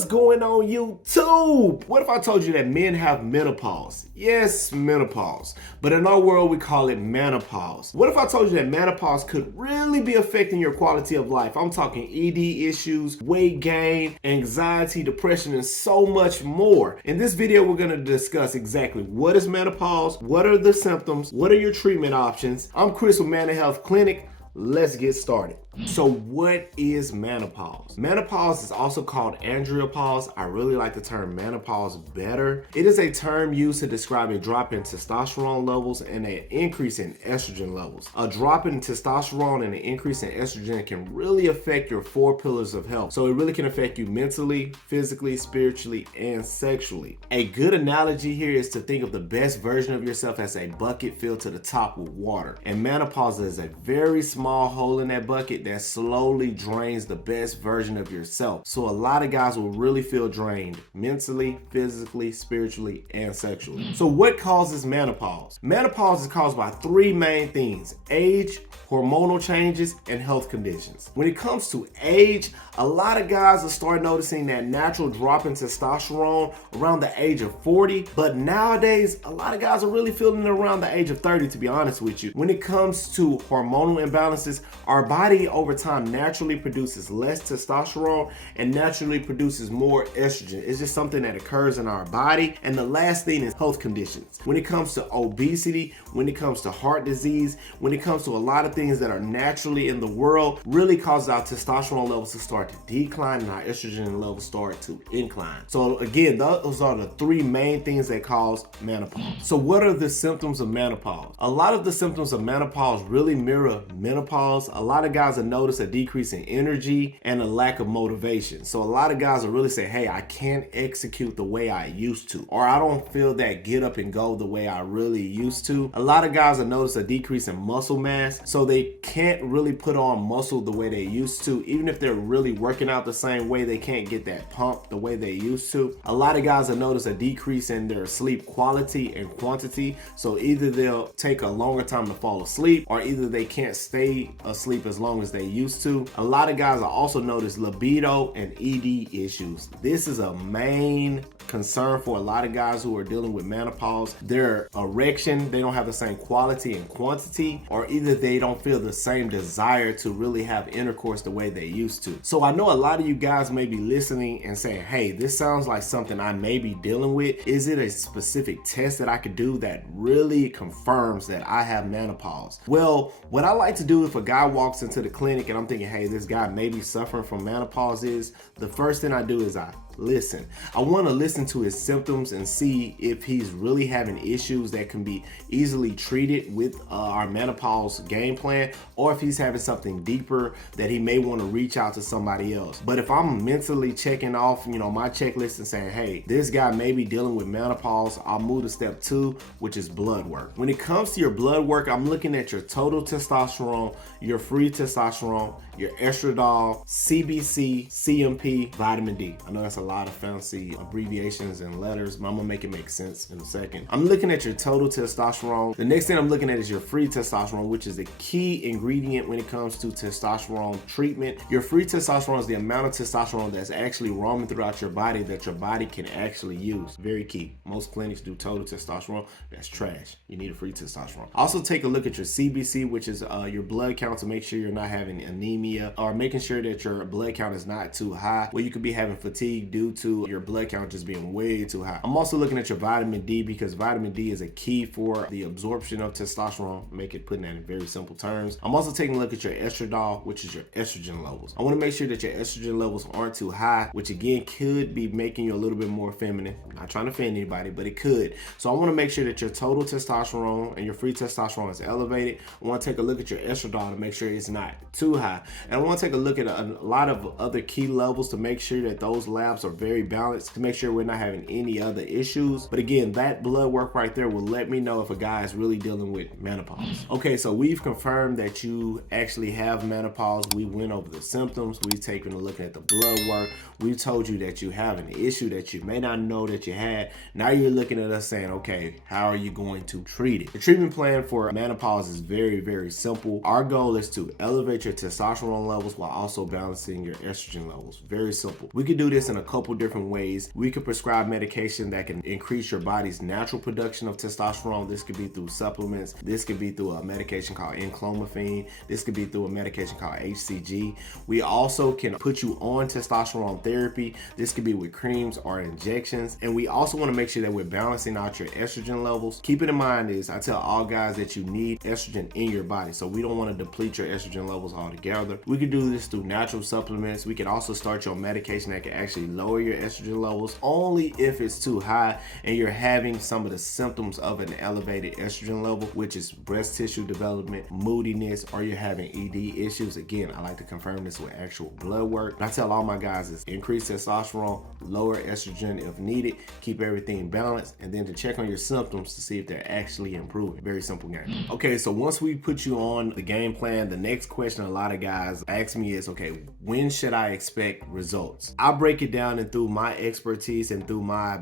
What's going on, YouTube? What if I told you that men have menopause? Yes, menopause. But in our world, we call it manopause. What if I told you that menopause could really be affecting your quality of life? I'm talking ED issues, weight gain, anxiety, depression, and so much more. In this video, we're going to discuss exactly what is menopause, what are the symptoms, what are your treatment options. I'm Chris with Man Health Clinic. Let's get started. So what is menopause? Menopause is also called andropause. I really like the term menopause better. It is a term used to describe a drop in testosterone levels and an increase in estrogen levels. A drop in testosterone and an increase in estrogen can really affect your 4 pillars of health. So it really can affect you mentally, physically, spiritually, and sexually. A good analogy here is to think of the best version of yourself as a bucket filled to the top with water. And menopause is a very small hole in that bucket that slowly drains the best version of yourself. So a lot of guys will really feel drained mentally, physically, spiritually, and sexually. So what causes menopause? Menopause is caused by 3 main things: age, hormonal changes, and health conditions. When it comes to age, a lot of guys will start noticing that natural drop in testosterone around the age of 40, but nowadays a lot of guys are really feeling it around the age of 30, to be honest with you. When it comes to hormonal imbalances, our body over time naturally produces less testosterone and naturally produces more estrogen. It's just something that occurs in our body. And the last thing is health conditions. When it comes to obesity, when it comes to heart disease, when it comes to a lot of things that are naturally in the world, really causes our testosterone levels to start to decline and our estrogen levels start to incline. So again, those are the 3 main things that cause menopause. So what are the symptoms of menopause? A lot of the symptoms of menopause really mirror menopause. A lot of guys will notice a decrease in energy and a lack of motivation. So a lot of guys will really say, hey, I can't execute the way I used to, or I don't feel that get up and go the way I really used to. A lot of guys will notice a decrease in muscle mass, so they can't really put on muscle the way they used to. Even if they're really working out the same way, they can't get that pump the way they used to. A lot of guys will notice a decrease in their sleep quality and quantity, so either they'll take a longer time to fall asleep, or either they can't stay asleep as long as they used to. A lot of guys will also notice libido and ED issues. This is a main concern for a lot of guys who are dealing with menopause. Their erection, they don't have the same quality and quantity, or either they don't feel the same desire to really have intercourse the way they used to. So I know a lot of you guys may be listening and saying, hey, this sounds like something I may be dealing with. Is it a specific test that I could do that really confirms that I have menopause? Well, what I like to do if a guy walks into the clinic and I'm thinking, hey, this guy may be suffering from menopause, is the first thing I do is I listen. I want to listen to his symptoms and see if he's really having issues that can be easily treated with our menopause game plan, or if he's having something deeper that he may want to reach out to somebody else. But if I'm mentally checking off, my checklist and saying, hey, this guy may be dealing with menopause, I'll move to step 2, which is blood work. When it comes to your blood work, I'm looking at your total testosterone, your free testosterone, your estradiol, CBC, CMP, vitamin D. I know that's a lot of fancy abbreviations and letters, but I'm gonna make it make sense in a second. I'm looking at your total testosterone. The next thing I'm looking at is your free testosterone, which is the key ingredient when it comes to testosterone treatment. Your free testosterone is the amount of testosterone that's actually roaming throughout your body that your body can actually use. Very key. Most clinics do total testosterone. That's trash. You need a free testosterone. Also take a look at your CBC, which is your blood count, to make sure you're not having anemia, or making sure that your blood count is not too high, where you could be having fatigue due to your blood count just being way too high. I'm also looking at your vitamin D, because vitamin D is a key for the absorption of testosterone, putting that in very simple terms. I'm also taking a look at your estradiol, which is your estrogen levels. I want to make sure that your estrogen levels aren't too high, which again could be making you a little bit more feminine. I'm not trying to offend anybody, but it could. So I want to make sure that your total testosterone and your free testosterone is elevated. I want to take a look at your estradiol to make sure it's not too high. And I want to take a look at a lot of other key levels to make sure that those labs are very balanced, to make sure we're not having any other issues. But again, that blood work right there will let me know if a guy is really dealing with menopause. Okay, so we've confirmed that you actually have menopause. We went over the symptoms. We've taken a look at the blood work. We've told you that you have an issue that you may not know that you had. Now you're looking at us saying, okay, how are you going to treat it? The treatment plan for menopause is very, very simple. Our goal is to elevate your testosterone levels while also balancing your estrogen levels. Very simple. We could do this in a couple different ways. We could prescribe medication that can increase your body's natural production of testosterone. This could be through supplements. This could be through a medication called enclomiphene. This could be through a medication called HCG. We also can put you on testosterone therapy. This could be with creams or injections. And we also want to make sure that we're balancing out your estrogen levels. Keep it in mind is I tell all guys that you need estrogen in your body. So we don't want to deplete your estrogen levels altogether. We can do this through natural supplements. We can also start your medication that can actually lower your estrogen levels only if it's too high and you're having some of the symptoms of an elevated estrogen level, which is breast tissue development, moodiness, or you're having ED issues. Again, I like to confirm this with actual blood work. And I tell all my guys is increase testosterone, lower estrogen if needed, keep everything balanced, and then to check on your symptoms to see if they're actually improving. Very simple game. Okay, so once we put you on the game plan, the next question a lot of guys ask me is, okay, when should I expect results? I break it down and through my expertise and through my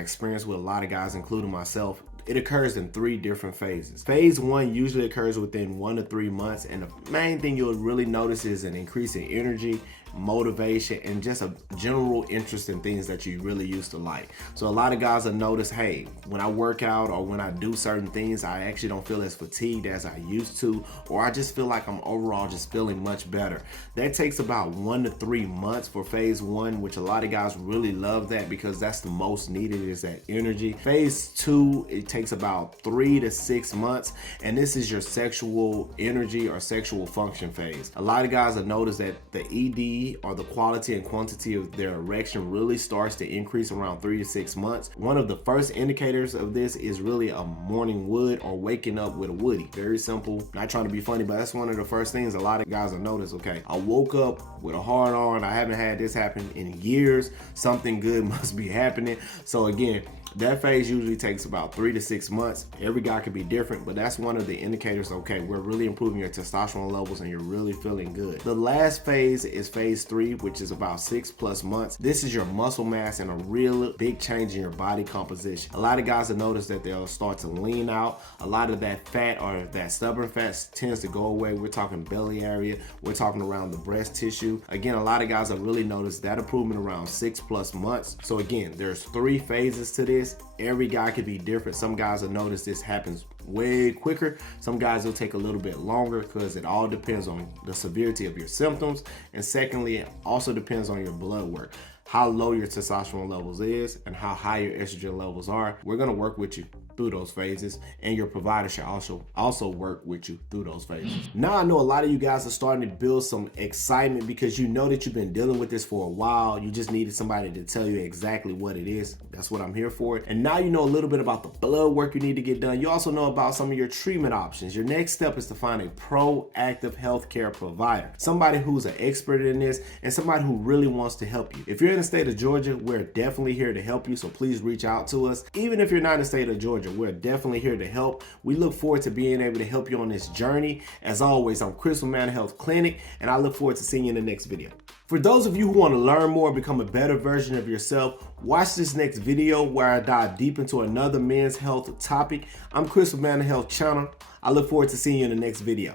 experience with a lot of guys, including myself. It occurs in 3 different phases. Phase 1 usually occurs within 1 to 3 months, and the main thing you'll really notice is an increase in energy, motivation, and just a general interest in things that you really used to like. So a lot of guys will notice, hey, when I work out or when I do certain things, I actually don't feel as fatigued as I used to, or I just feel like I'm overall just feeling much better. That takes about 1 to 3 months for phase 1, which a lot of guys really love that because that's the most needed, is that energy. Phase 2, it takes about 3 to 6 months, and this is your sexual energy or sexual function phase. A lot of guys have noticed that the ED or the quality and quantity of their erection really starts to increase around 3 to 6 months. One of the first indicators of this is really a morning wood or waking up with a woody. Very simple, not trying to be funny, but that's one of the first things a lot of guys will notice. Okay, I woke up with a hard on, I haven't had this happen in years, something good must be happening. So again, that phase usually takes about 3 to 6 months. Every guy could be different, but that's one of the indicators. Okay, we're really improving your testosterone levels and you're really feeling good. The last phase is phase 3, which is about 6+ months. This is your muscle mass and a real big change in your body composition. A lot of guys have noticed that they'll start to lean out. A lot of that fat or that stubborn fat tends to go away. We're talking belly area. We're talking around the breast tissue. Again, a lot of guys have really noticed that improvement around 6+ months. So again, there's 3 phases to this. Every guy could be different. Some guys will notice this happens way quicker. Some guys will take a little bit longer because it all depends on the severity of your symptoms. And secondly, it also depends on your blood work, how low your testosterone levels is and how high your estrogen levels are. We're going to work with you through those phases, and your provider should also work with you through those phases. Now I know a lot of you guys are starting to build some excitement because you know that you've been dealing with this for a while. You just needed somebody to tell you exactly what it is. That's what I'm here for. And now you know a little bit about the blood work you need to get done. You also know about some of your treatment options. Your next step is to find a proactive healthcare provider, somebody who's an expert in this and somebody who really wants to help you. If you're in the state of Georgia, we're definitely here to help you, so please reach out to us. Even if you're not in the state of Georgia, we're definitely here to help. We look forward to being able to help you on this journey. As always, I'm Chris from Man Health Clinic, and I look forward to seeing you in the next video. For those of you who want to learn more, become a better version of yourself, watch this next video where I dive deep into another men's health topic. I'm Chris from Man Health Channel. I look forward to seeing you in the next video.